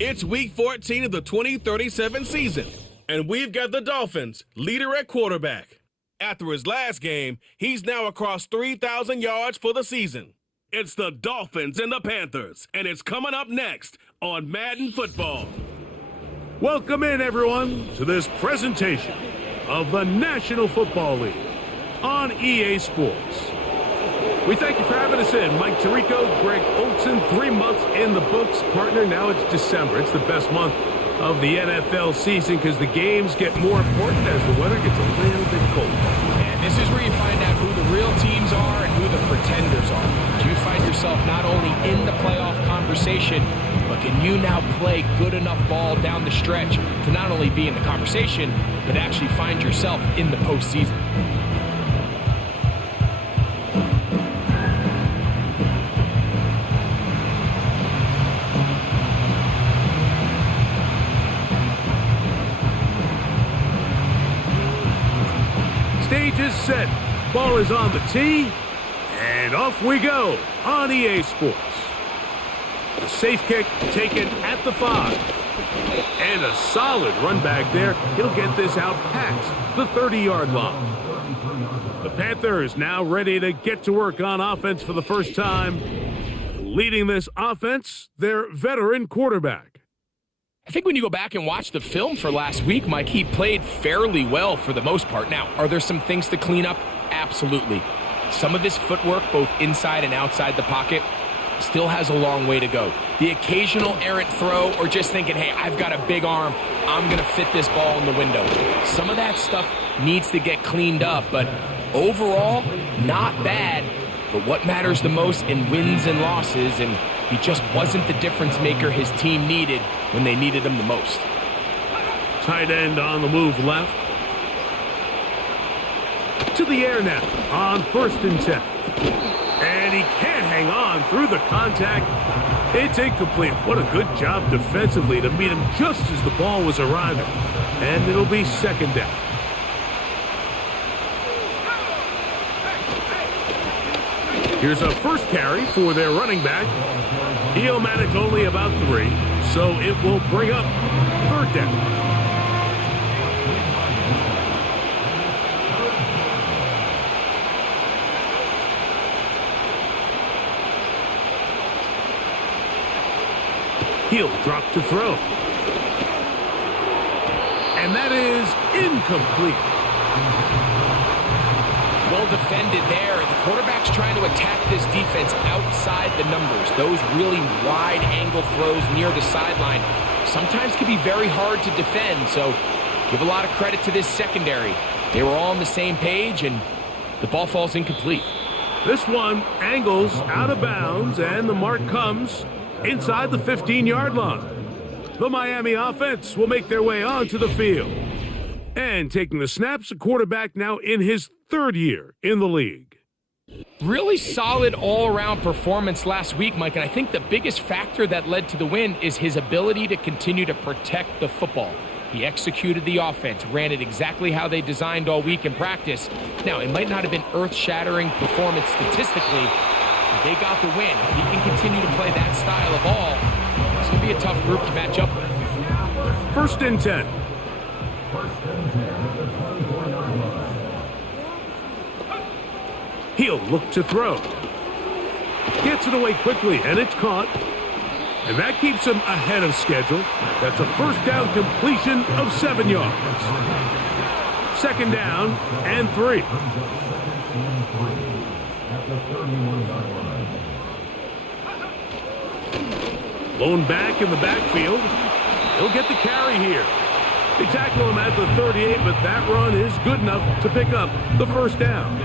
It's week 14 of the 2037 season, and we've got the Dolphins, leader at quarterback. After his last game, he's now across 3,000 yards for the season. It's the Dolphins and the Panthers, and it's coming up next on Madden Football. Welcome in, everyone, to this presentation of the National Football League on EA Sports. We thank you for having us in. Mike Tirico, Greg Olson, 3 months in the books. Partner, now it's December. It's the best month of the NFL season because the games get more important as the weather gets a little bit colder. And this is where you find out who the real teams are and who the pretenders are. Do you find yourself not only in the playoff conversation, but can you now play good enough ball down the stretch to not only be in the conversation, but actually find yourself in the postseason? Stage is set, ball is on the tee, and off we go on EA Sports. The safe kick taken at the 5, and a solid run back there. He'll get this out past the 30-yard line. The Panthers now ready to get to work on offense for the first time. Leading this offense, their veteran quarterback. I think when you go back and watch the film for last week, Mike, he played fairly well for the most part. Now, are there some things to clean up? Absolutely. Some of his footwork, both inside and outside the pocket, still has a long way to go. The occasional errant throw or just thinking, hey, I've got a big arm, I'm going to fit this ball in the window. Some of that stuff needs to get cleaned up, but overall, not bad. But what matters the most in wins and losses, and he just wasn't the difference maker his team needed when they needed him the most. Tight end on the move left. To the air now on 1st and 10. And he can't hang on through the contact. It's incomplete. What a good job defensively to meet him just as the ball was arriving. And it'll be 2nd down. Here's a first carry for their running back. He'll manage only about 3, so it will bring up 3rd down. He'll drop to throw. And that is incomplete. Well defended there. The quarterback's trying to attack this defense outside the numbers. Those really wide angle throws near the sideline sometimes can be very hard to defend. So give a lot of credit to this secondary. They were all on the same page, and the ball falls incomplete. This one angles out of bounds, and the mark comes inside the 15-yard line. The Miami offense will make their way onto the field. And taking the snaps, a quarterback now in his 3rd year in the league. Really solid all-around performance last week, Mike, and I think the biggest factor that led to the win is his ability to continue to protect the football. He executed the offense, ran it exactly how they designed all week in practice. Now, it might not have been earth-shattering performance statistically, but they got the win. If he can continue to play that style of ball, it's going to be a tough group to match up with. 1st and 10. He'll look to throw. Gets it away quickly, and it's caught. And that keeps him ahead of schedule. That's a 1st down completion of 7 yards. 2nd down and 3. Blown back in the backfield. He'll get the carry here. They tackle him at the 38, but that run is good enough to pick up the 1st down.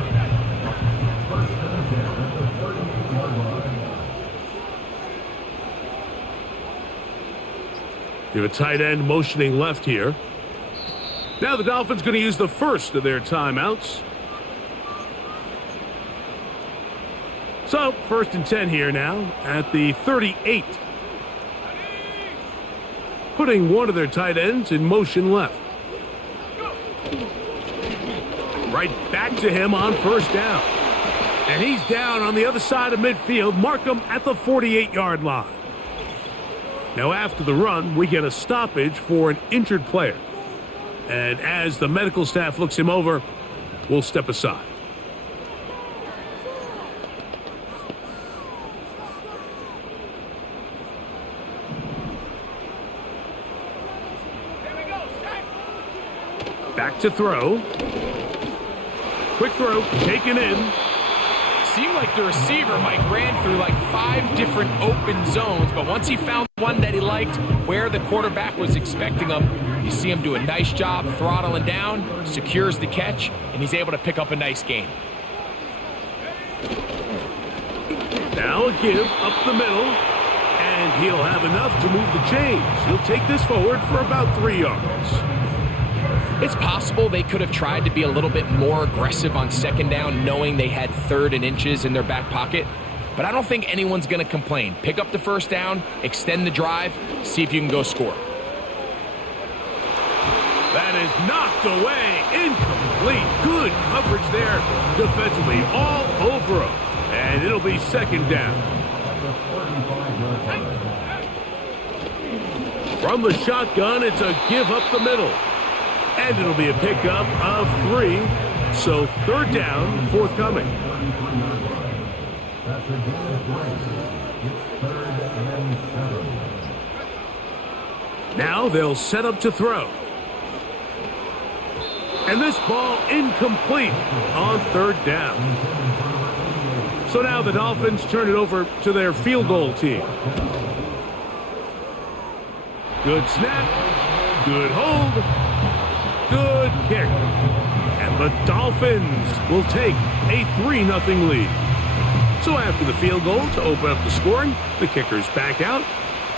You have a tight end motioning left here. Now the Dolphins going to use the first of their timeouts. So, 1st and 10 here now at the 38. Putting one of their tight ends in motion left. Right back to him on 1st down. And he's down on the other side of midfield. Mark him at the 48-yard line. Now after the run, we get a stoppage for an injured player. And as the medical staff looks him over, we'll step aside. Back to throw. Quick throw, taken in. Seemed like the receiver, Mike, ran through like 5 different open zones, but once he found one that he liked where the quarterback was expecting him, you see him do a nice job throttling down, secures the catch, and he's able to pick up a nice gain. Now a give up the middle, and he'll have enough to move the chains. He'll take this forward for about 3 yards. It's possible they could have tried to be a little bit more aggressive on second down, knowing they had 3rd and inches in their back pocket. But I don't think anyone's going to complain. Pick up the first down, extend the drive, see if you can go score. That is knocked away, incomplete. Good coverage there defensively, all over him. And it'll be second down. From the shotgun, it's a give up the middle. And it'll be a pickup of 3. So 3rd down, forthcoming. Now they'll set up to throw. And this ball incomplete on 3rd down. So now the Dolphins turn it over to their field goal team. Good snap. Good hold. Good kick. And the Dolphins will take a 3-0 lead. So after the field goal to open up the scoring, the kicker's back out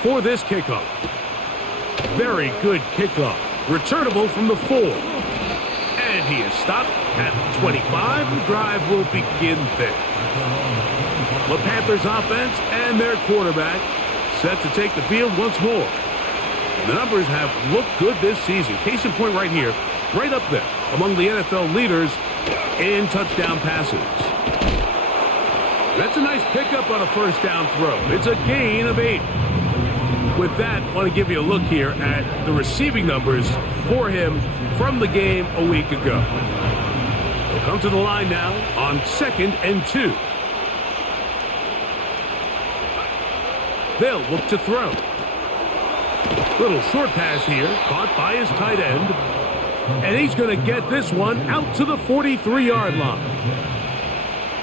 for this kickoff. Very good kickoff. Returnable from the 4. And he is stopped at the 25. The drive will begin there. The Panthers offense and their quarterback set to take the field once more. The numbers have looked good this season. Case in point right here, right up there, among the NFL leaders in touchdown passes. That's a nice pickup on a first down throw. It's a gain of 8. With that, I want to give you a look here at the receiving numbers for him from the game a week ago. He'll come to the line now on 2nd and 2. They'll look to throw. Little short pass here, caught by his tight end. And he's going to get this one out to the 43-yard line.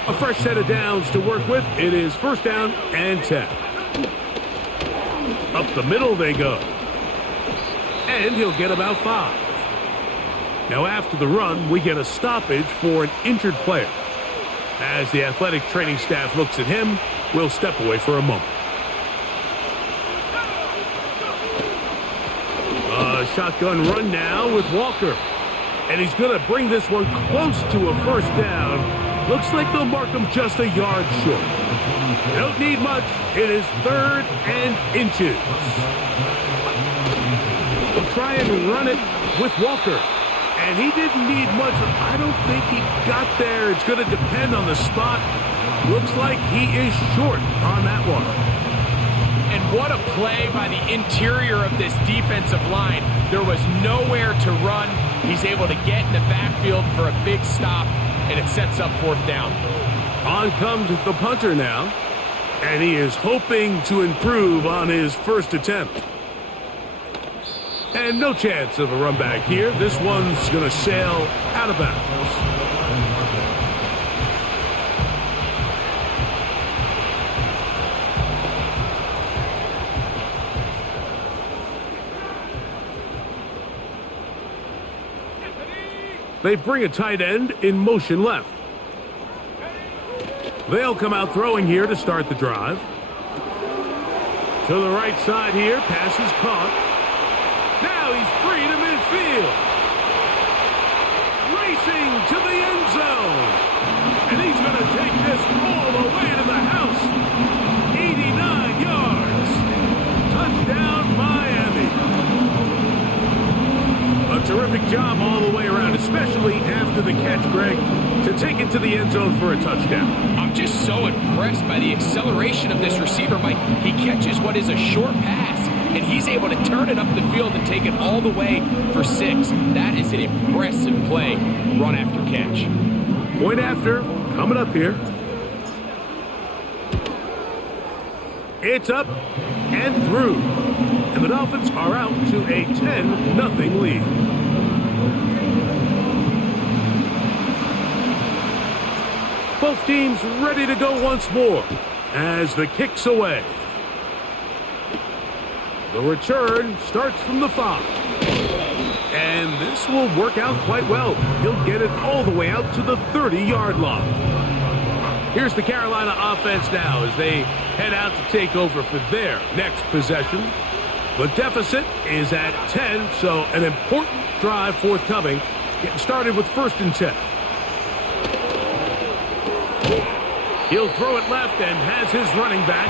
A fresh set of downs to work with. It is 1st down and 10. Up the middle they go. And he'll get about 5. Now after the run, we get a stoppage for an injured player. As the athletic training staff looks at him, we'll step away for a moment. Shotgun run now with Walker. And he's going to bring this one close to a 1st down. Looks like they'll mark him just a yard short. Don't need much. It is 3rd and inches. They'll try and run it with Walker. And he didn't need much. I don't think he got there. It's going to depend on the spot. Looks like he is short on that one. And what a play by the interior of this defensive line. There was nowhere to run. He's able to get in the backfield for a big stop, and it sets up 4th down. On comes the punter now, and he is hoping to improve on his first attempt. And no chance of a run back here. This one's going to sail out of bounds. They bring a tight end in motion left. They'll come out throwing here to start the drive. To the right side here, pass is caught. Now he's free to midfield. Racing to the end zone. And he's going to take this all the way to the house. 89 yards. Touchdown, Miami. A terrific job all the way around, especially after the catch, Greg, to take it to the end zone for a touchdown. I'm just so impressed by the acceleration of this receiver, Mike. He catches what is a short pass, and he's able to turn it up the field and take it all the way for 6. That is an impressive play, run after catch. Point after, coming up here. It's up and through. And the Dolphins are out to a 10-0 lead. Both teams ready to go once more as the kick's away. The return starts from the 5. And this will work out quite well. He'll get it all the way out to the 30-yard line. Here's the Carolina offense now as they head out to take over for their next possession. The deficit is at 10, so an important drive forthcoming. Getting started with 1st and 10. He'll throw it left and has his running back.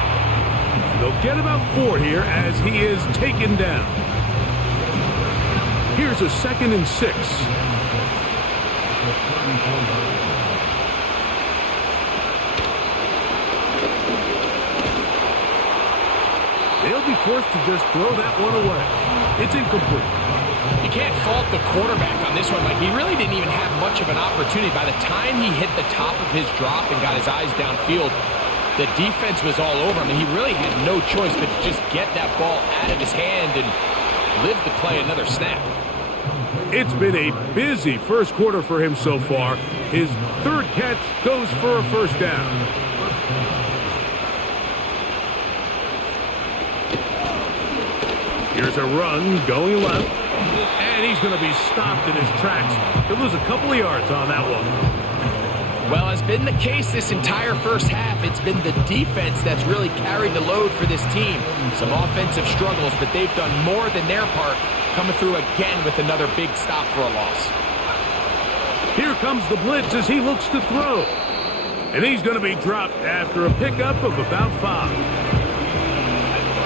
They'll get about 4 here as he is taken down. Here's a 2nd and 6. They'll be forced to just throw that one away. It's incomplete. You can't fault the quarterback on this one. Like, he really didn't even have much of an opportunity. By the time he hit the top of his drop and got his eyes downfield, the defense was all over him, and he really had no choice but to just get that ball out of his hand and live to play another snap. It's been a busy first quarter for him so far. His 3rd catch goes for a 1st down. Here's a run going left, and he's going to be stopped in his tracks. He'll lose a couple of yards on that one. Well, as been the case this entire first half, it's been the defense that's really carried the load for this team. Some offensive struggles, but they've done more than their part, coming through again with another big stop for a loss. Here comes the blitz as he looks to throw. And he's going to be dropped after a pickup of about 5.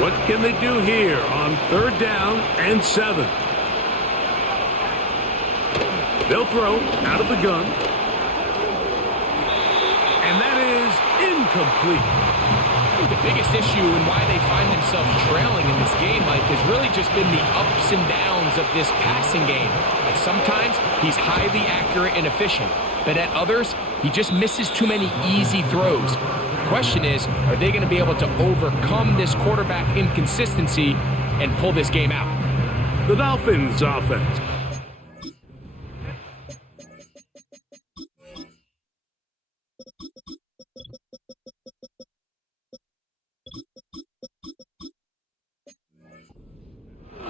What can they do here on 3rd down and 7? They'll throw out of the gun. And that is incomplete. The biggest issue and why they find themselves trailing in this game, Mike, has really just been the ups and downs of this passing game. And sometimes he's highly accurate and efficient, but at others, he just misses too many easy throws. The question is, are they going to be able to overcome this quarterback inconsistency and pull this game out? The Dolphins offense.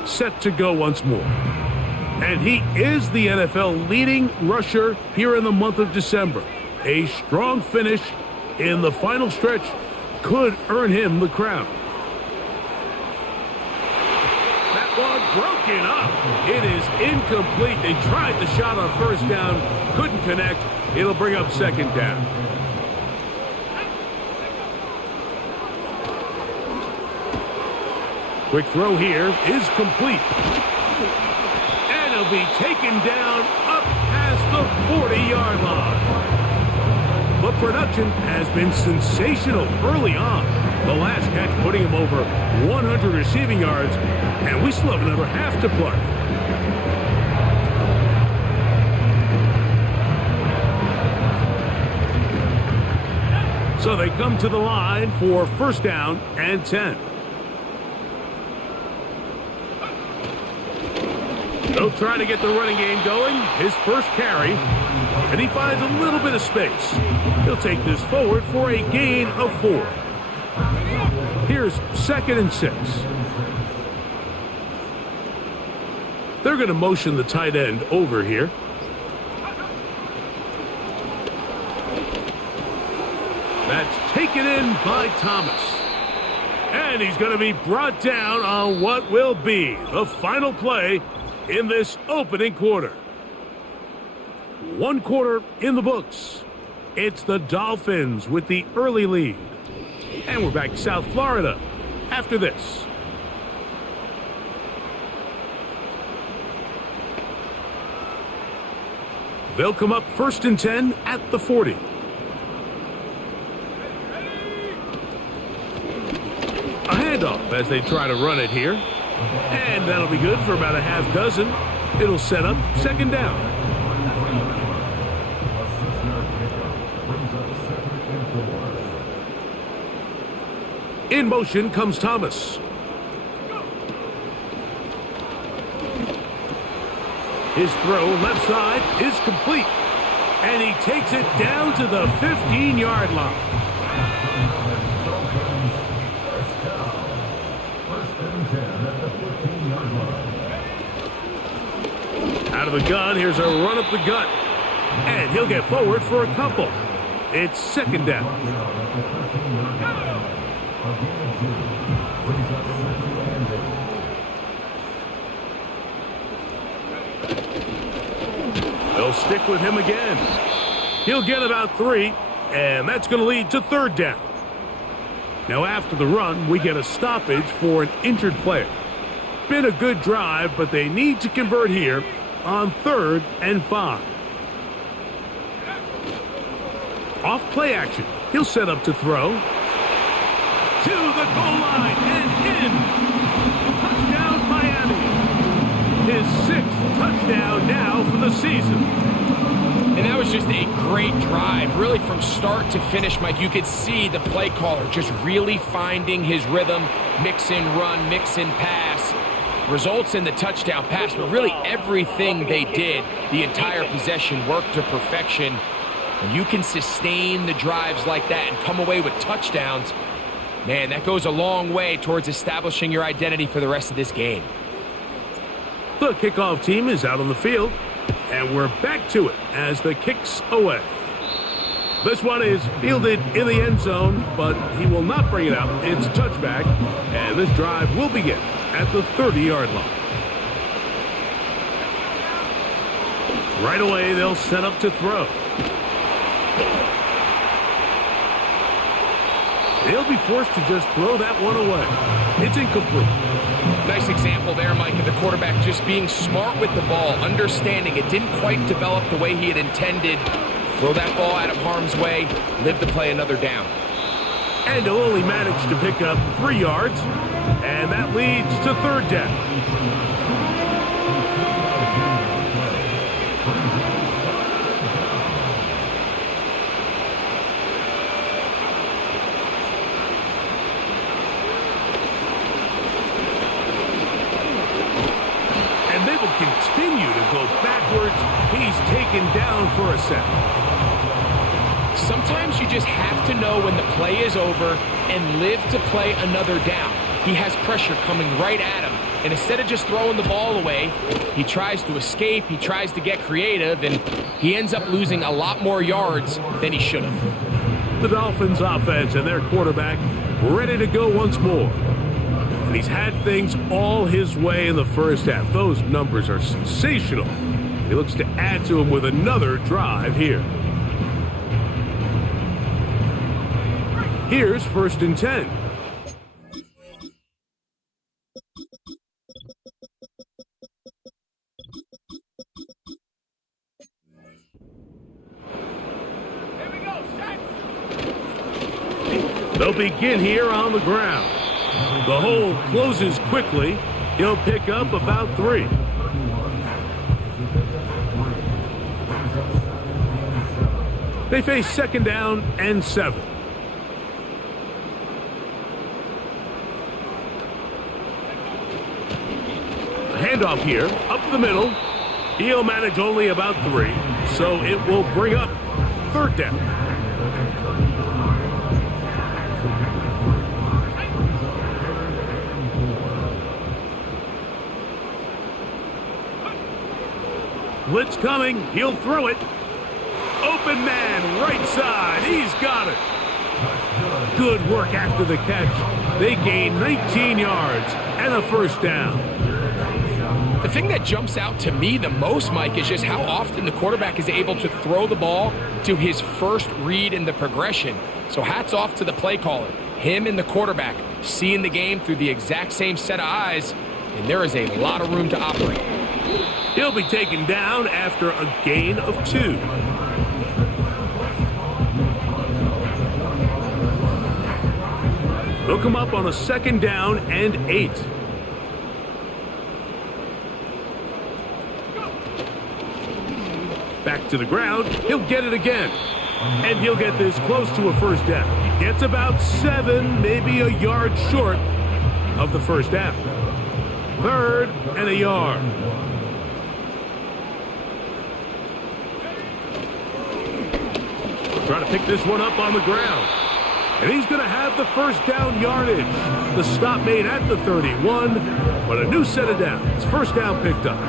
Set to go once more. And he is the NFL leading rusher here in the month of December. A strong finish in the final stretch could earn him the crown. That one broken up. It is incomplete. They tried the shot on 1st down, couldn't connect. It'll bring up 2nd down. Quick throw here is complete. And he'll be taken down up past the 40-yard line. But production has been sensational early on. The last catch putting him over 100 receiving yards, and we still have another half to play. So they come to the line for 1st down and 10. They'll try to get the running game going. His first carry, and he finds a little bit of space. He'll take this forward for a gain of 4. Here's 2nd and 6. They're going to motion the tight end over here. That's taken in by Thomas. And he's going to be brought down on what will be the final play in this opening quarter. 1 quarter in the books. It's the Dolphins with the early lead. And we're back to South Florida after this. They'll come up 1st and 10 at the 40. A handoff as they try to run it here. And that'll be good for about a half dozen. It'll set up second down. In motion comes Thomas. His throw left side is complete. And he takes it down to the 15-yard line. Out of the gun, here's a run up the gut. And he'll get forward for a couple. It's second down. They'll stick with him again. He'll get about 3, and that's going to lead to third down. Now after the run, we get a stoppage for an injured player. Been a good drive, but they need to convert here on 3rd and 5. Off play action. He'll set up to throw. To the goal line and in. Touchdown Miami. His 6th touchdown now for the season. And that was just a great drive. Really from start to finish, Mike, you could see the play caller just really finding his rhythm. Mix in run, mix in pass. Results in the touchdown pass, but really everything they did, the entire possession worked to perfection. And you can sustain the drives like that and come away with touchdowns. Man, that goes a long way towards establishing your identity for the rest of this game. The kickoff team is out on the field, and we're back to it as the kick's away. This one is fielded in the end zone, but he will not bring it out. It's a touchback, and this drive will begin at the 30-yard line. Right away, they'll set up to throw. They'll be forced to just throw that one away. It's incomplete. Nice example there, Mike, of the quarterback just being smart with the ball, understanding it didn't quite develop the way he had intended. Throw that ball out of harm's way, live to play another down. And he'll only manage to pick up 3 yards, and that leads to third down. Continue to go backwards. He's taken down for a set. Sometimes you just have to know when the play is over and live to play another down. He has pressure coming right at him, and instead of just throwing the ball away, he tries to escape, he tries to get creative, and he ends up losing a lot more yards than he should have. The Dolphins offense and their quarterback ready to go once more. And he's had things all his way in the first half. Those numbers are sensational. He looks to add to them with another drive here. Here's 1st and 10. They'll begin here on the ground. The hole closes quickly. He'll pick up about 3. They face second down and 7. A handoff here, up the middle. He'll manage only about 3, so it will bring up third down. Blitz coming. He'll throw it. Open man, right side. He's got it. Good work after the catch. They gain 19 yards and a first down. The thing that jumps out to me the most, Mike, is just how often the quarterback is able to throw the ball to his first read in the progression. So hats off to the play caller. Him and the quarterback seeing the game through the exact same set of eyes, and there is a lot of room to operate. He'll be taken down after a gain of 2. They'll come up on a second down and 8. To the ground, he'll get it again. And he'll get this close to a first down. He gets about 7, maybe a yard short of the first down. 3rd and a yard. Trying to pick this one up on the ground. And he's going to have the first down yardage. The stop made at the 31, but a new set of downs. First down picked up.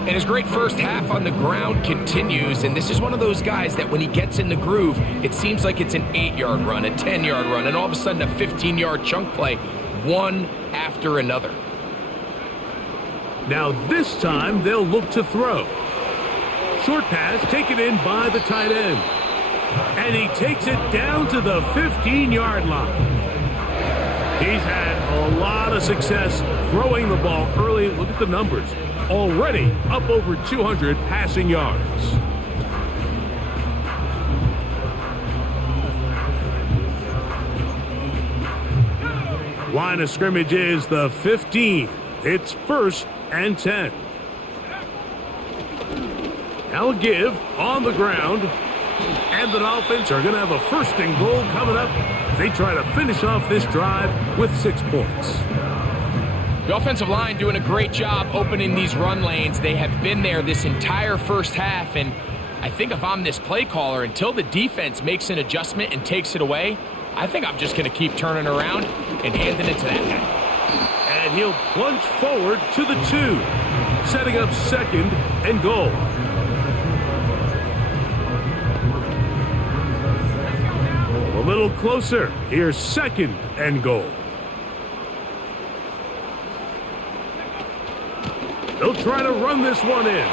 And his great first half on the ground continues, and this is one of those guys that when he gets in the groove, it seems like it's an 8-yard run, a 10-yard run, and all of a sudden a 15-yard chunk play, one after another. Now this time they'll look to throw. Short pass taken in by the tight end. And he takes it down to the 15-yard line. He's had a lot of success throwing the ball early. Look at the numbers. Already up over 200 passing yards. Line of scrimmage is the 15. It's 1st and 10. Now a give on the ground. And the Dolphins are going to have a 1st and goal coming up. They try to finish off this drive with 6 points. The offensive line doing a great job opening these run lanes. They have been there this entire first half, and I think if I'm this play caller, until the defense makes an adjustment and takes it away, I think I'm just going to keep turning around and handing it to that guy. And he'll plunge forward to the 2, setting up 2nd and goal. A little closer. Here's 2nd and goal. They'll try to run this one in.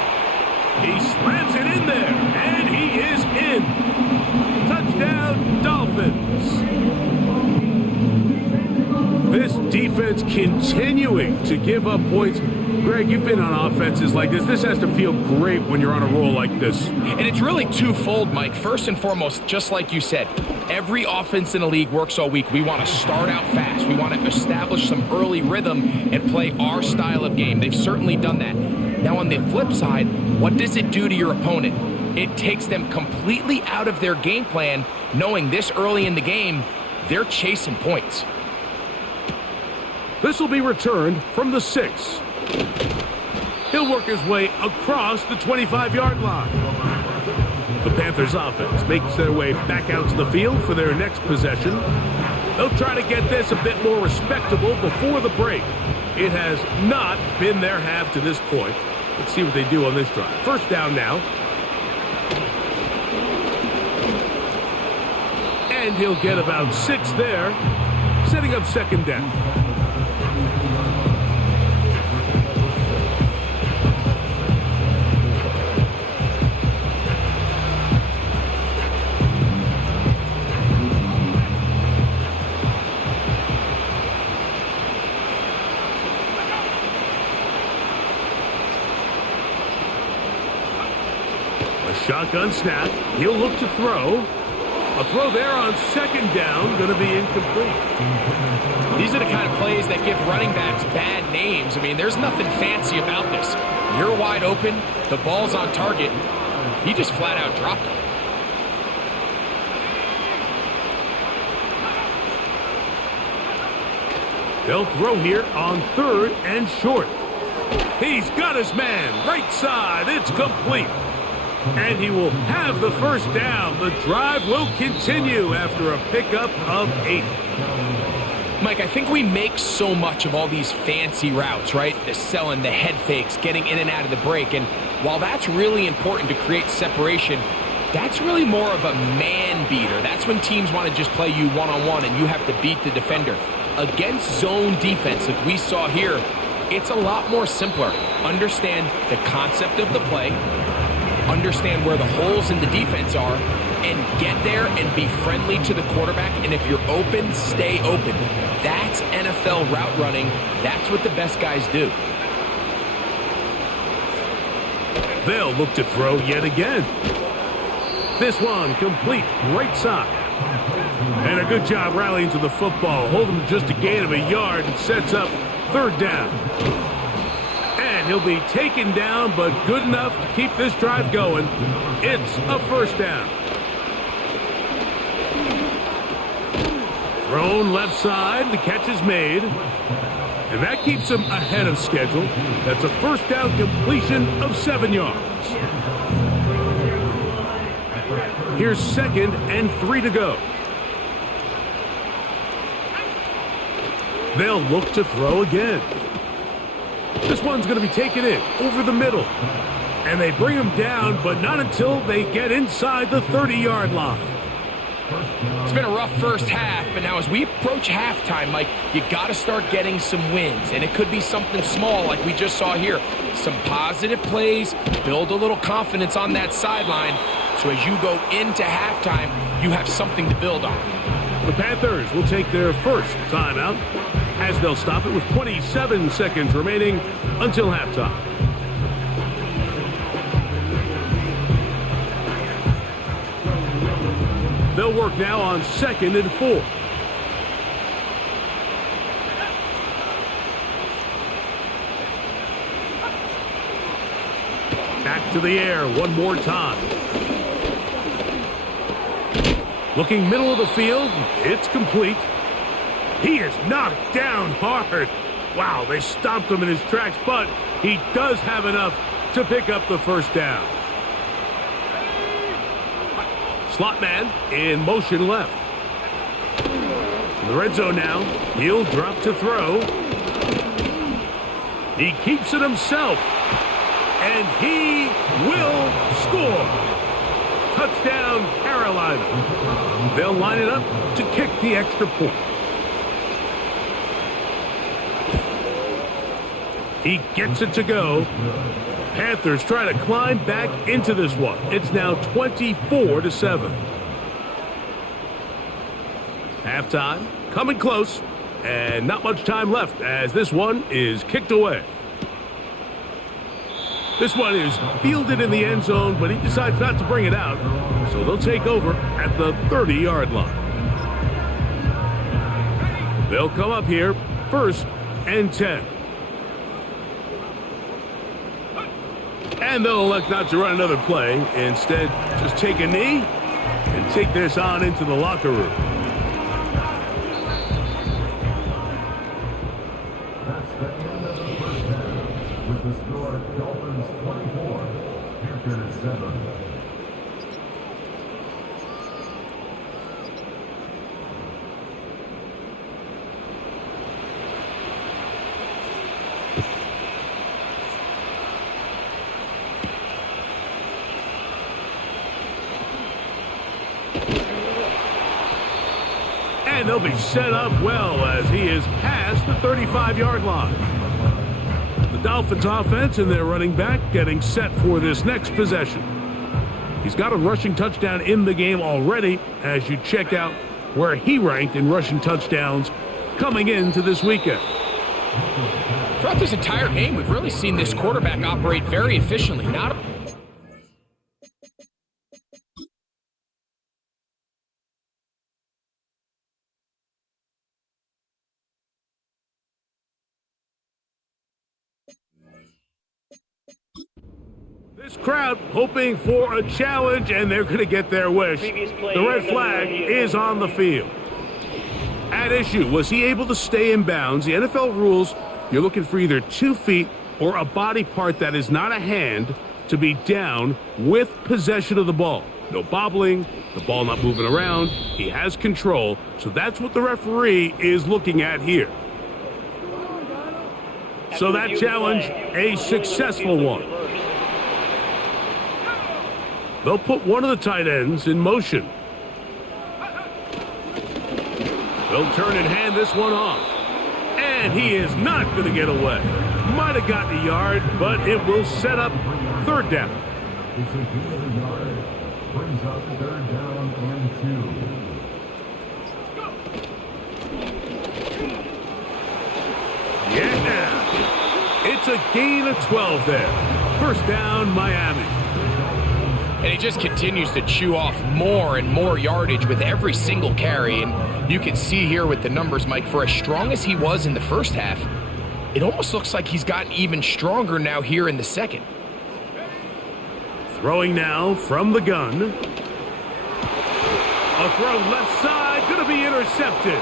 He slams it in there, and he is in. Touchdown, Dolphins. This defense continuing to give up points. Greg, you've been on offenses like this. This has to feel great when you're on a roll like this. And it's really twofold, Mike. First and foremost, just like you said, every offense in the league works all week. We want to start out fast. We want to establish some early rhythm and play our style of game. They've certainly done that. Now, on the flip side, what does it do to your opponent? It takes them completely out of their game plan, knowing this early in the game, they're chasing points. This will be returned from the 6. He'll work his way across the 25-yard line. The Panthers offense makes their way back out to the field for their next possession. They'll try to get this a bit more respectable before the break. It has not been their half to this point. Let's see what they do on this drive. First down now. And he'll get about 6 there, setting up 2nd down. Shotgun snap. He'll look to throw. A throw there on 2nd down. Going to be incomplete. These are the kind of plays that give running backs bad names. I mean, there's nothing fancy about this. You're wide open. The ball's on target. He just flat out dropped it. They'll throw here on 3rd and short. He's got his man. Right side. It's complete. And he will have the first down. The drive will continue after a pickup of 8. Mike, I think we make so much of all these fancy routes, right? The selling, the head fakes, getting in and out of the break. And while that's really important to create separation, that's really more of a man beater. That's when teams want to just play you one-on-one and you have to beat the defender. Against zone defense, like we saw here, it's a lot more simpler. Understand the concept of the play, understand where the holes in the defense are, and get there and be friendly to the quarterback. And if you're open, stay open. That's NFL route running. That's what the best guys do. They'll look to throw yet again. This one complete, right side. And a good job rallying to the football. Hold him just a gain of a yard and sets up 3rd down. And And he'll be taken down, but good enough to keep this drive going. It's a first down. Thrown left side, the catch is made. And that keeps him ahead of schedule. That's a first down completion of 7 yards. Here's 2nd and 3 to go. They'll look to throw again. This one's going to be taken in over the middle. And they bring him down, but not until they get inside the 30-yard line. It's been a rough first half, but now as we approach halftime, Mike, you got to start getting some wins. And it could be something small like we just saw here. Some positive plays, build a little confidence on that sideline. So as you go into halftime, you have something to build on. The Panthers will take their first timeout as they'll stop it with 27 seconds remaining until halftime. They'll work now on 2nd and 4. Back to the air one more time. Looking middle of the field, it's complete. He is knocked down hard. Wow, they stomped him in his tracks, but he does have enough to pick up the first down. Slot man in motion left. In the red zone now, he'll drop to throw. He keeps it himself, and he will score. Touchdown, Carolina. They'll line it up to kick the extra point. He gets it to go. Panthers try to climb back into this one. It's now 24-7. Halftime, coming close, and not much time left as this one is kicked away. This one is fielded in the end zone, but he decides not to bring it out, so they'll take over at the 30-yard line. They'll come up here, 1st and 10. And they'll elect not to run another play. Instead, just take a knee and take this on into the locker room. That's the end of the first half. With the score, Dolphins 24, Panthers 7. And they'll be set up well as he is past the 35-yard line. The Dolphins offense and their running back getting set for this next possession. He's got a rushing touchdown in the game already as you check out where he ranked in rushing touchdowns coming into this weekend. Throughout this entire game, we've really seen this quarterback operate very efficiently. This crowd hoping for a challenge, and they're going to get their wish. The red flag is on the field. At issue, was he able to stay in bounds? The NFL rules, you're looking for either 2 feet or a body part that is not a hand to be down with possession of the ball. No bobbling, the ball not moving around. He has control, so that's what the referee is looking at here. So that challenge, a successful one. They'll put one of the tight ends in motion. They'll turn and hand this one off. And he is not going to get away. Might have gotten a yard, but it will set up 3rd down. It's a gain of a yard. Brings up 3rd down and 2. Yeah. It's a gain of 12 there. 1st down, Miami. And he just continues to chew off more and more yardage with every single carry. And you can see here with the numbers, Mike, for as strong as he was in the first half, it almost looks like he's gotten even stronger now here in the second. Throwing now from the gun. A throw left side, going to be intercepted.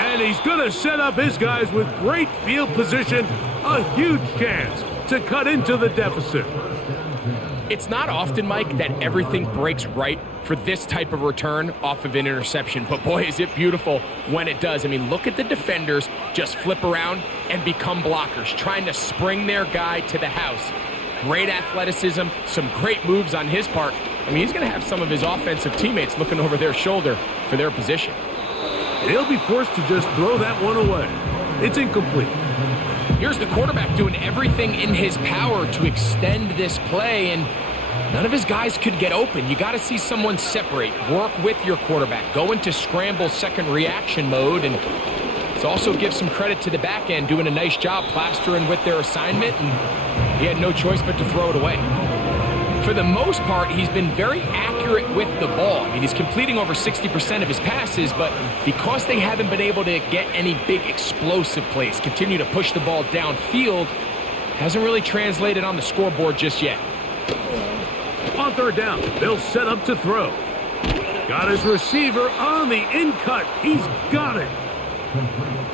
And he's going to set up his guys with great field position. A huge chance to cut into the deficit. It's not often, Mike, that everything breaks right for this type of return off of an interception. But boy, is it beautiful when it does. I mean, look at the defenders just flip around and become blockers, trying to spring their guy to the house. Great athleticism, some great moves on his part. I mean, he's going to have some of his offensive teammates looking over their shoulder for their position. He'll be forced to just throw that one away. It's incomplete. Here's the quarterback doing everything in his power to extend this play, and none of his guys could get open. You got to see someone separate, work with your quarterback, go into scramble second reaction mode, and let's also give some credit to the back end doing a nice job plastering with their assignment, and he had no choice but to throw it away. For the most part, he's been very accurate with the ball. I mean, he's completing over 60% of his passes, but because they haven't been able to get any big explosive plays, continue to push the ball downfield, hasn't really translated on the scoreboard just yet. On third down, they'll set up to throw. Got his receiver on the in-cut. He's got it.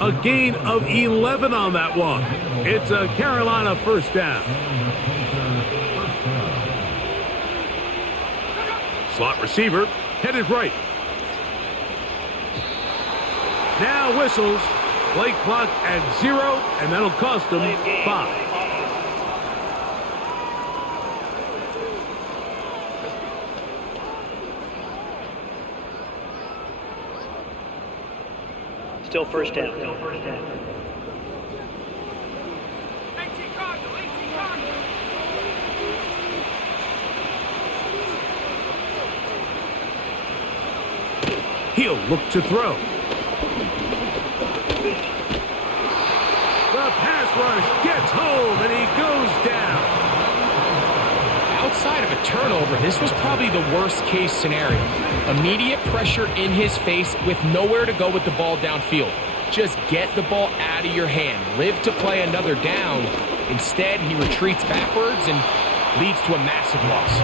A gain of 11 on that one. It's a Carolina first down. Slot receiver, headed right. Now whistles. Play clock at 0, and that'll cost them 5. Still first down. He'll look to throw. The pass rush gets home, and he goes down. Outside of a turnover, this was probably the worst-case scenario. Immediate pressure in his face with nowhere to go with the ball downfield. Just get the ball out of your hand. Live to play another down. Instead, he retreats backwards and leads to a massive loss.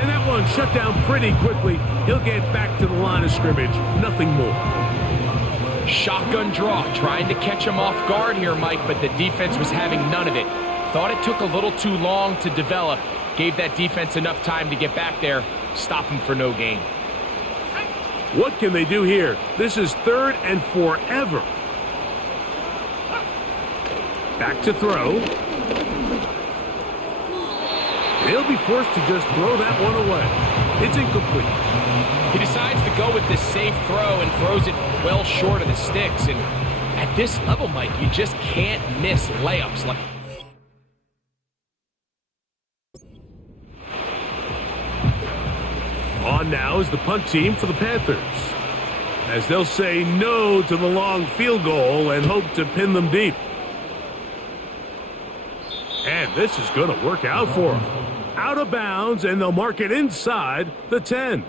And that one shut down pretty quickly. He'll get back to the line of scrimmage. Nothing more. Shotgun draw, trying to catch him off guard here, Mike, but the defense was having none of it. Thought it took a little too long to develop. Gave that defense enough time to get back there. Stop him for no gain. What can they do here? This is 3rd and forever. Back to throw. He'll be forced to just throw that one away. It's incomplete. He decides to go with this safe throw and throws it well short of the sticks. And at this level, Mike, you just can't miss layups like. On now is the punt team for the Panthers, as they'll say no to the long field goal and hope to pin them deep. And this is going to work out for them. Out of bounds, and they'll mark it inside the 10.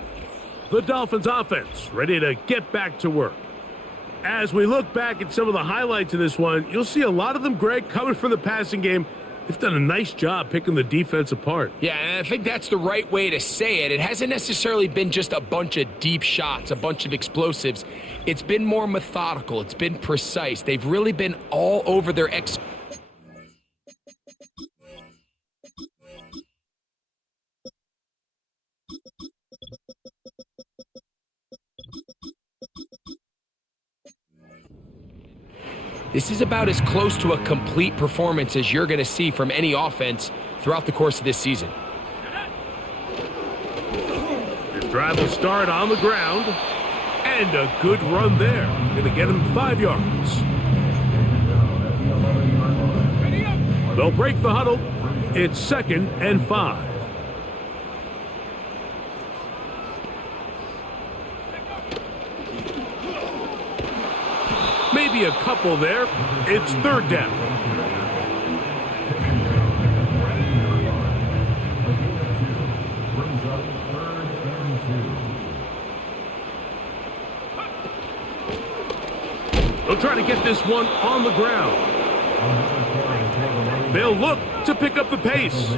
The Dolphins offense ready to get back to work. As we look back at some of the highlights of this one, you'll see a lot of them, Greg, coming from the passing game. They've done a nice job picking the defense apart. Yeah, and I think that's the right way to say it. It hasn't necessarily been just a bunch of deep shots, a bunch of explosives. It's been more methodical. It's been precise. They've really been all over their This is about as close to a complete performance as you're going to see from any offense throughout the course of this season. His drive will start on the ground, and a good run there. Going to get him 5 yards. They'll break the huddle. It's 2nd and 5. Maybe a couple there. It's 3rd down. Brings up 3rd and 2. They'll try to get this one on the ground. They'll look to pick up the pace.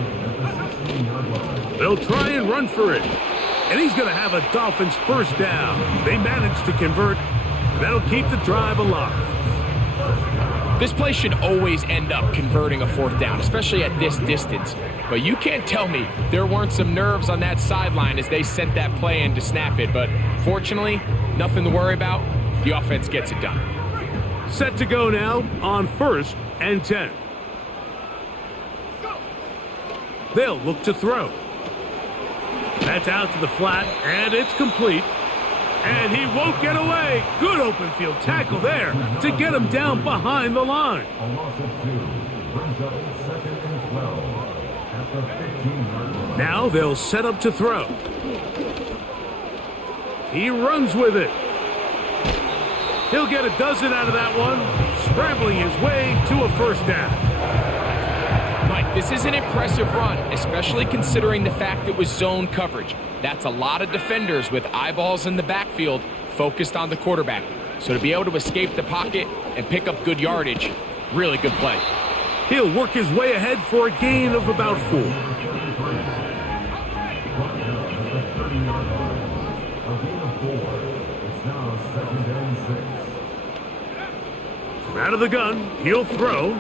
They'll try and run for it. And he's going to have a Dolphins first down. They managed to convert. And that'll keep the drive alive. This play should always end up converting a fourth down, especially at this distance. But you can't tell me there weren't some nerves on that sideline as they sent that play in to snap it. But fortunately, nothing to worry about. The offense gets it done. Set to go now on 1st and 10. They'll look to throw. That's out to the flat, and it's complete. And he won't get away. Good open field tackle there to get him down behind the line. A loss of 2 brings up 2nd and 12 at the 15-yard line. Now they'll set up to throw. He runs with it. He'll get a dozen out of that one, scrambling his way to a first down. Mike, this is an impressive run, especially considering the fact it was zone coverage. That's a lot of defenders with eyeballs in the backfield focused on the quarterback. So to be able to escape the pocket and pick up good yardage, really good play. He'll work his way ahead for a gain of about 4. From out of the gun, he'll throw.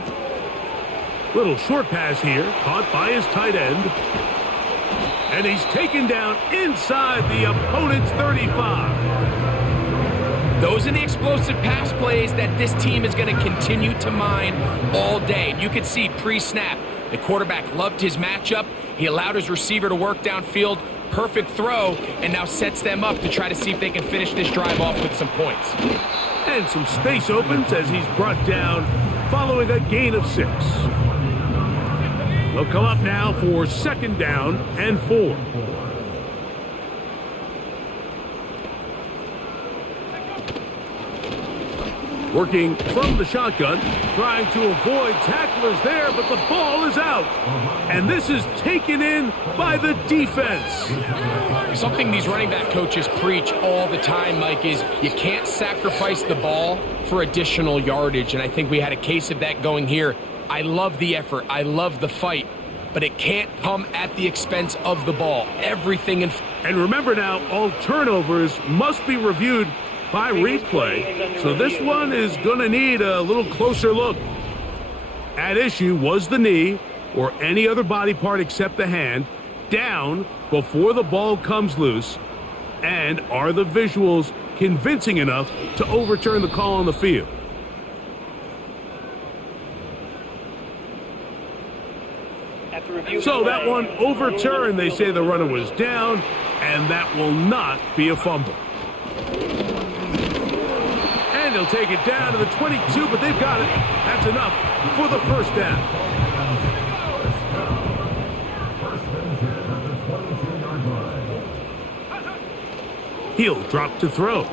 Little short pass here, caught by his tight end. And he's taken down inside the opponent's 35. Those are the explosive pass plays that this team is going to continue to mine all day. And you can see pre-snap, the quarterback loved his matchup. He allowed his receiver to work downfield. Perfect throw, and now sets them up to try to see if they can finish this drive off with some points. And some space opens as he's brought down following a gain of 6. They'll come up now for 2nd down and 4. Working from the shotgun, trying to avoid tacklers there, but the ball is out. And this is taken in by the defense. Something these running back coaches preach all the time, Mike, is you can't sacrifice the ball for additional yardage. And I think we had a case of that going here. I love the effort. I love the fight. But it can't come at the expense of the ball. Everything in... And remember now, all turnovers must be reviewed by replay. So this one is going to need a little closer look. At issue was the knee or any other body part except the hand down before the ball comes loose. And are the visuals convincing enough to overturn the call on the field? So that one overturned. They say the runner was down, and that will not be a fumble. And he'll take it down to the 22, but they've got it. That's enough for the first down. He'll drop to throw.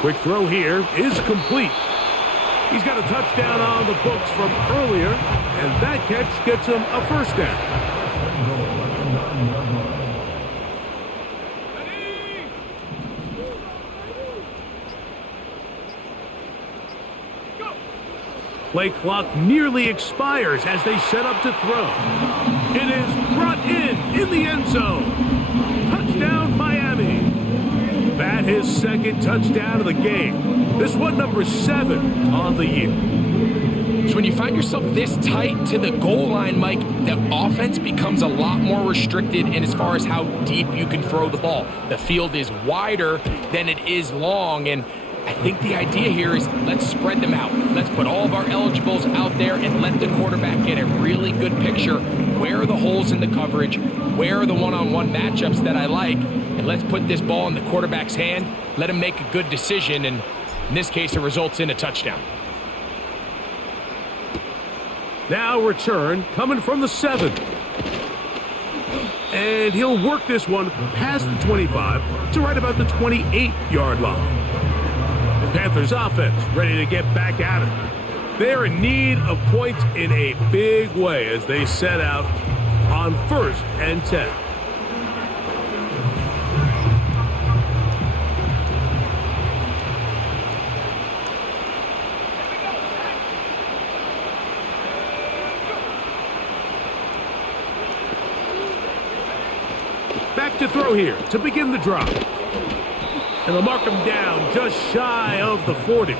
Quick throw here is complete. He's got a touchdown on the books from earlier, and that catch gets him a first down. Play clock nearly expires as they set up to throw. It is brought in the end zone. Touchdown, Miami. That his 2nd touchdown of the game. This one number 7 on the year. So when you find yourself this tight to the goal line, Mike, the offense becomes a lot more restricted in as far as how deep you can throw the ball. The field is wider than it is long, and I think the idea here is let's spread them out. Let's put all of our eligibles out there and let the quarterback get a really good picture. Where are the holes in the coverage? Where are the one-on-one matchups that I like? And let's put this ball in the quarterback's hand. Let him make a good decision, and in this case, it results in a touchdown. Now return coming from the 7. And he'll work this one past the 25 to right about the 28-yard line. The Panthers offense ready to get back at it. They're in need of points in a big way as they set out on 1st and 10. throw here to begin the drive. And they'll mark him down just shy of the 40.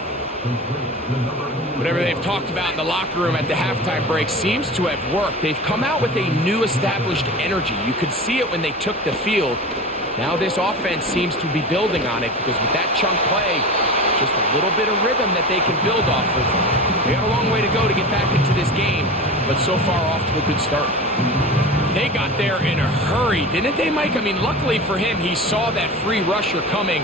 Whatever they've talked about in the locker room at the halftime break seems to have worked. They've come out with a new established energy. You could see it when they took the field. Now this offense seems to be building on it because with that chunk play, just a little bit of rhythm that they can build off of. They got a long way to go to get back into this game, but so far off to a good start. They got there in a hurry, didn't they, Mike? I mean, luckily for him, he saw that free rusher coming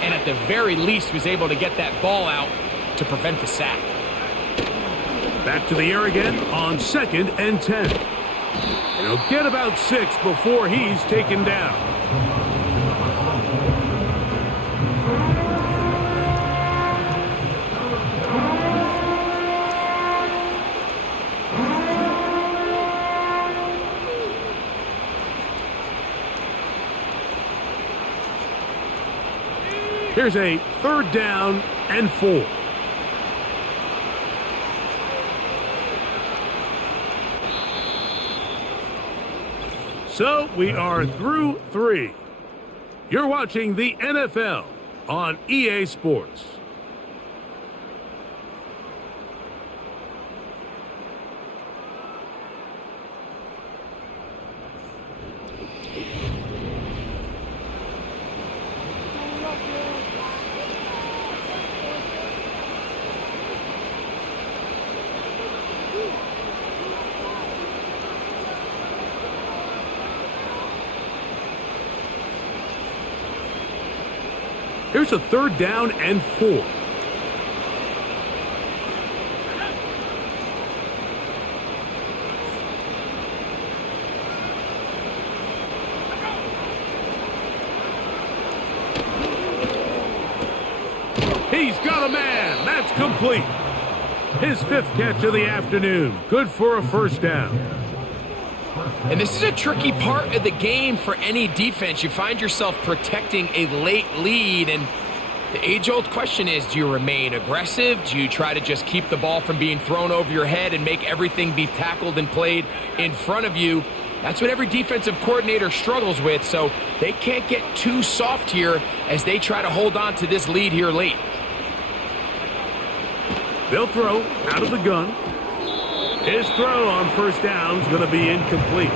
and at the very least was able to get that ball out to prevent the sack. Back to the air again on 2nd and 10. And he'll get about 6 before he's taken down. Here's a 3rd down and 4. So we are through 3. You're watching the NFL on EA Sports. Here's a 3rd down and 4. He's got a man. That's complete. His 5th catch of the afternoon. Good for a 1st down. And this is a tricky part of the game for any defense. You find yourself protecting a late lead, and the age-old question is, do you remain aggressive? Do you try to just keep the ball from being thrown over your head and make everything be tackled and played in front of you? That's what every defensive coordinator struggles with, so they can't get too soft here as they try to hold on to this lead here late. They'll throw out of the gun. His throw on 1st down is going to be incomplete.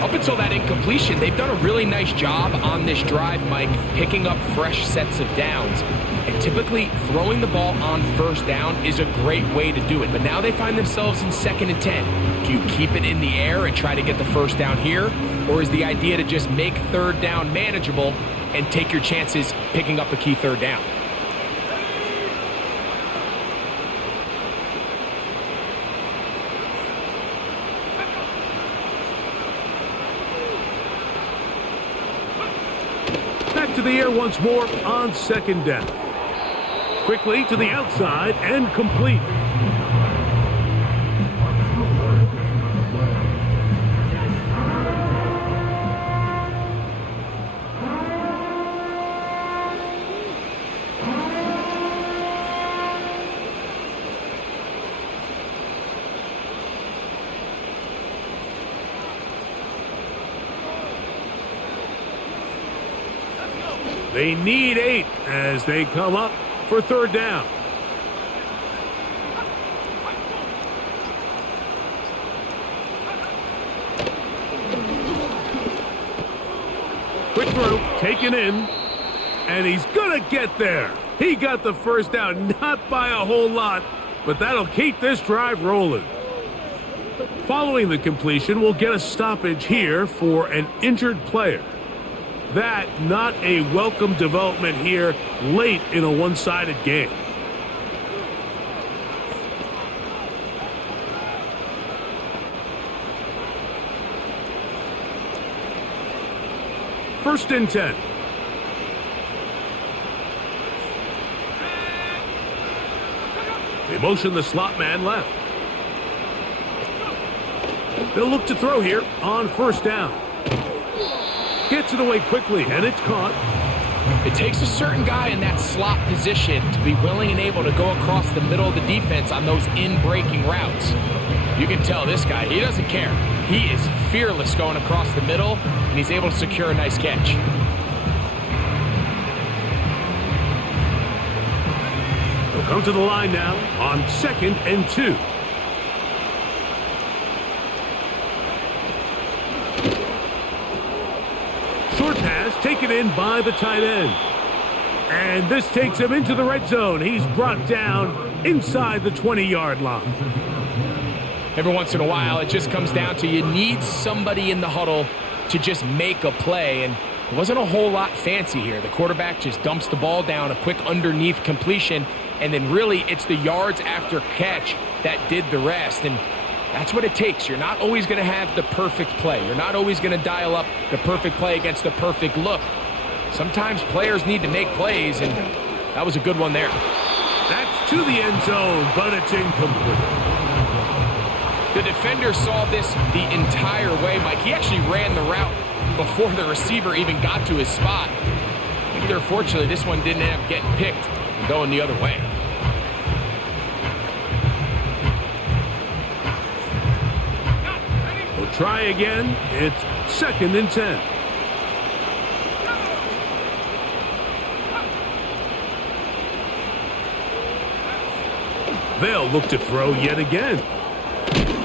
Up until that incompletion, they've done a really nice job on this drive, Mike, picking up fresh sets of downs. And typically, throwing the ball on 1st down is a great way to do it. But now they find themselves in 2nd and 10. Do you keep it in the air and try to get the 1st down here? Or is the idea to just make 3rd down manageable and take your chances picking up a key 3rd down? To the air once more on 2nd down. Quickly to the outside and complete. They need 8 as they come up for 3rd down. Quick throw, taken in, and he's going to get there. He got the 1st down, not by a whole lot, but that'll keep this drive rolling. Following the completion, we'll get a stoppage here for an injured player. That not a welcome development here late in a one-sided game. First and 10. They motion the slot man left. They'll look to throw here on 1st down. Gets it away quickly, and it's caught. It takes a certain guy in that slot position to be willing and able to go across the middle of the defense on those in-breaking routes. You can tell this guy, he doesn't care. He is fearless going across the middle, and he's able to secure a nice catch. He'll come to the line now on 2nd and 2. Short pass taken in by the tight end. And this takes him into the red zone. He's brought down inside the 20-yard line. Every once in a while, it just comes down to you need somebody in the huddle to just make a play, and it wasn't a whole lot fancy here. The quarterback just dumps the ball down, a quick underneath completion, and then really it's the yards after catch that did the rest, and that's what it takes. You're not always going to have the perfect play. You're not always going to dial up the perfect play against the perfect look. Sometimes players need to make plays, and that was a good one there. That's to the end zone, but it's incomplete. The defender saw this the entire way, Mike. He actually ran the route before the receiver even got to his spot. I think there, fortunately, this one didn't end up getting picked and going the other way. We'll try again. It's 2nd and 10. They'll look to throw yet again.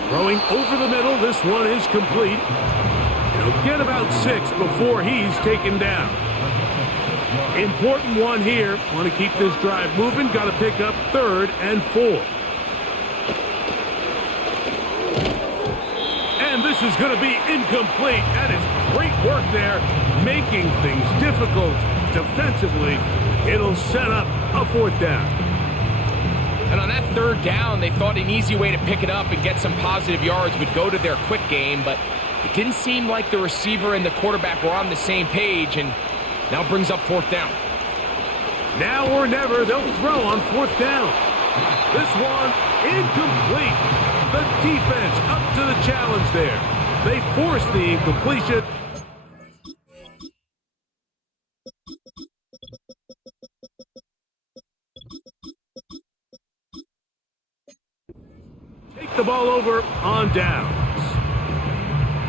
Throwing over the middle, this one is complete. He'll get about 6 before he's taken down. Important one here. Want to keep this drive moving. Got to pick up 3rd and 4. And this is going to be incomplete. That is great work there, making things difficult defensively. It'll set up a 4th down. And on that 3rd down, they thought an easy way to pick it up and get some positive yards would go to their quick game, but it didn't seem like the receiver and the quarterback were on the same page, and now brings up 4th down. Now or never, they'll throw on 4th down. This one incomplete. The defense up to the challenge there. They force the incompletion. Take the ball over on downs.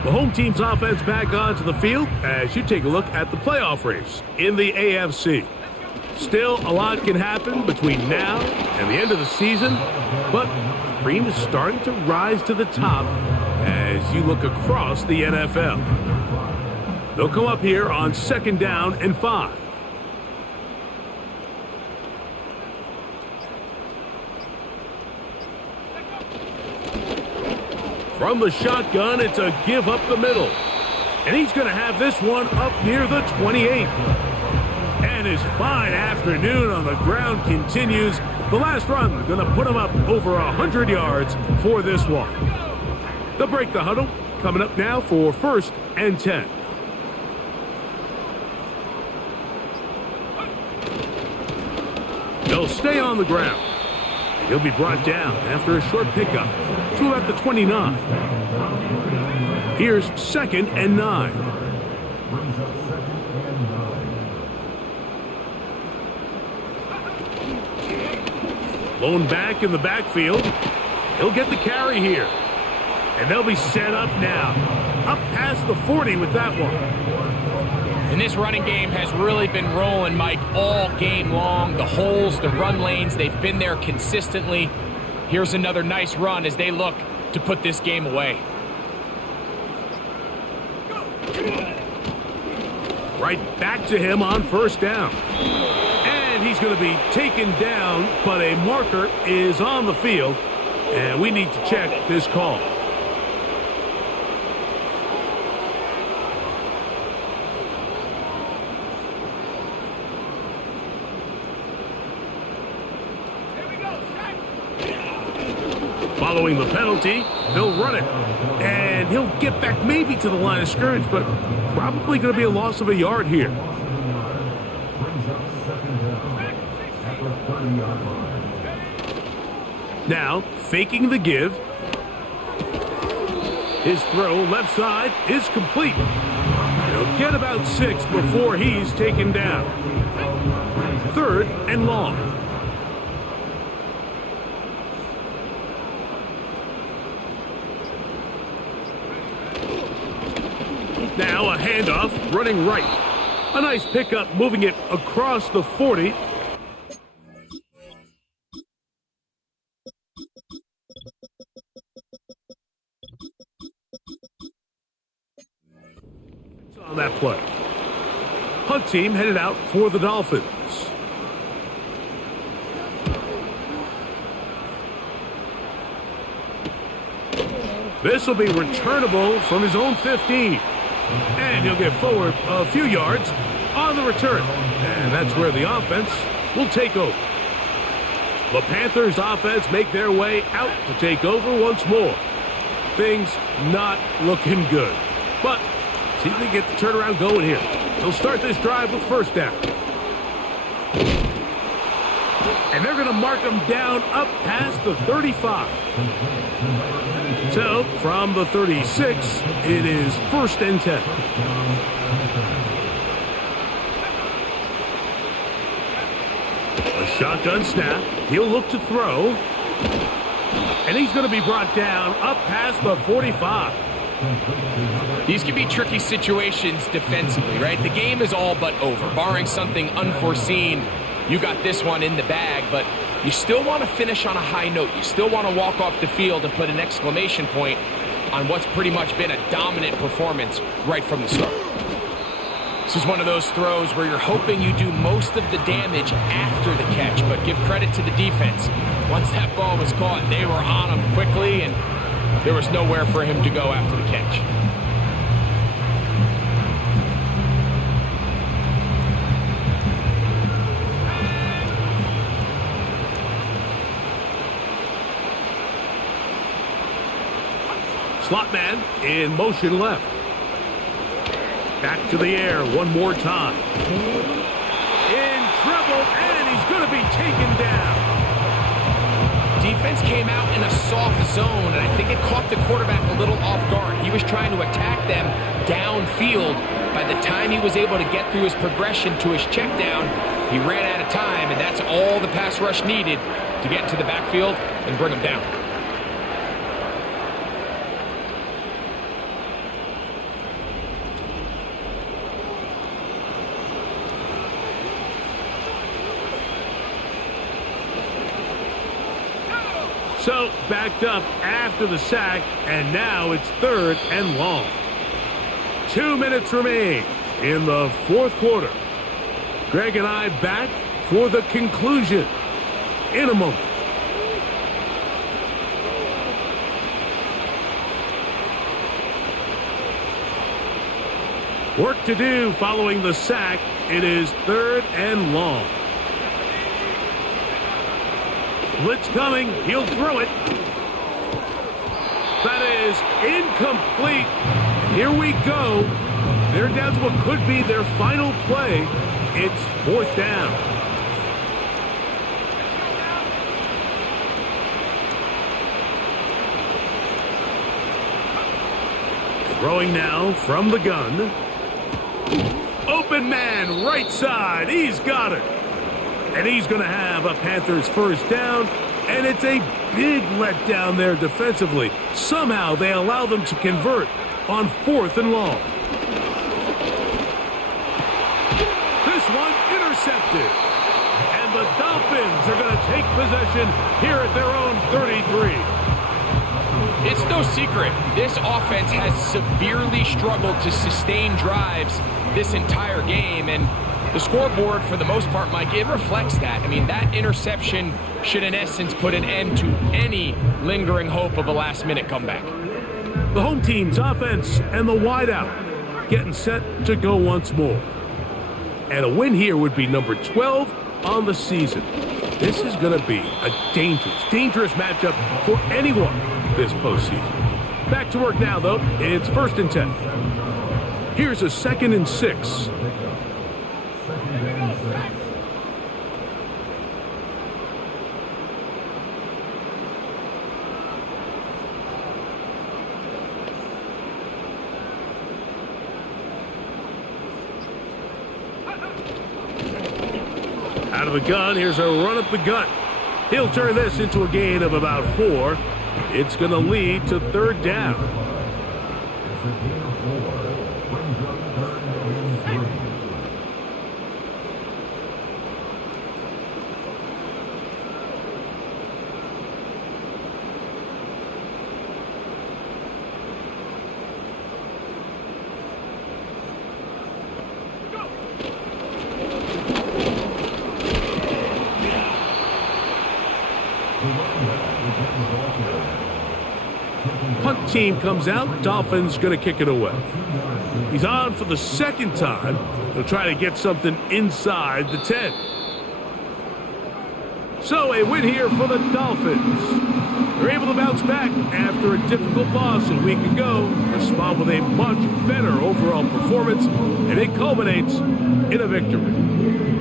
The home team's offense back onto the field as you take a look at the playoff race in the AFC. Still, a lot can happen between now and the end of the season, but the cream is starting to rise to the top as you look across the NFL. They'll come up here on 2nd down and 5. From the shotgun, it's a give up the middle. And he's going to have this one up near the 28. And his fine afternoon on the ground continues. The last run going to put him up over 100 yards for this one. They'll break the huddle. Coming up now for 1st and 10. They'll stay on the ground. And he'll be brought down after a short pickup to about the 29. Here's 2nd and 9. Blown back in the backfield. He'll get the carry here. And they'll be set up now. Up past the 40 with that one. And this running game has really been rolling, Mike, all game long. The holes, the run lanes, they've been there consistently. Here's another nice run as they look to put this game away. Right back to him on 1st down. And he's going to be taken down, but a marker is on the field. And we need to check this call. Following the penalty, they'll run it. And he'll get back maybe to the line of scrimmage, but probably going to be a loss of a yard here. Now, faking the give. His throw left side is complete. He'll get about 6 before he's taken down. 3rd and long. Handoff, running right. A nice pickup, moving it across the 40. On that play. Punt team headed out for the Dolphins. This will be returnable from his own 15. And he'll get forward a few yards on the return. And that's where the offense will take over. The Panthers offense make their way out to take over once more. Things not looking good. But see if they get the turnaround going here. They'll start this drive with first down. And they're going to mark them down up past the 35. So, from the 36, it is first and 10. A shotgun snap. He'll look to throw. And he's going to be brought down up past the 45. These can be tricky situations defensively, right? The game is all but over. Barring something unforeseen, you got this one in the bag, but you still want to finish on a high note. You still want to walk off the field and put an exclamation point on what's pretty much been a dominant performance right from the start. This is one of those throws where you're hoping you do most of the damage after the catch, but give credit to the defense. Once that ball was caught, they were on him quickly, and there was nowhere for him to go after the catch. Slot man in motion left. Back to the air one more time. In trouble, and he's going to be taken down. Defense came out in a soft zone, and I think it caught the quarterback a little off guard. He was trying to attack them downfield. By the time he was able to get through his progression to his check down, he ran out of time, and that's all the pass rush needed to get into the backfield and bring him down. So, backed up after the sack, and now it's third and long. 2 minutes remain in the fourth quarter. Greg and I back for the conclusion in a moment. Work to do following the sack. It is third and long. Blitz coming. He'll throw it. That is incomplete. Here we go. They're down to what could be their final play. It's fourth down. Throwing now from the gun. Open man, right side. He's got it. And he's going to have a Panthers first down, and it's a big letdown there defensively. Somehow they allow them to convert on fourth and long. This one intercepted. And the Dolphins are going to take possession here at their own 33. It's no secret, this offense has severely struggled to sustain drives this entire game, and the scoreboard, for the most part, Mike, it reflects that. I mean, that interception should, in essence, put an end to any lingering hope of a last-minute comeback. The home team's offense and the wideout getting set to go once more. And a win here would be number 12 on the season. This is going to be a dangerous matchup for anyone this postseason. Back to work now, though. It's first and 10. Here's a 2nd and 6. Out of the gun, here's a run up the gut. He'll turn this into a gain of about 4. It's going to lead to third down. It's a gain of 4. Brings up team comes out, Dolphins going to kick it away. He's on for the second time. He'll try to get something inside the 10. So a win here for the Dolphins. They're able to bounce back after a difficult loss a week ago, respond with a much better overall performance, and it culminates in a victory.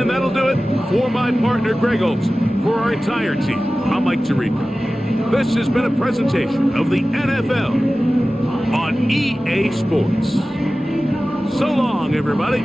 And that'll do it for my partner Greg Olson. For our entire team, I'm Mike Tirico. This has been a presentation of the NFL on EA Sports. So long, everybody.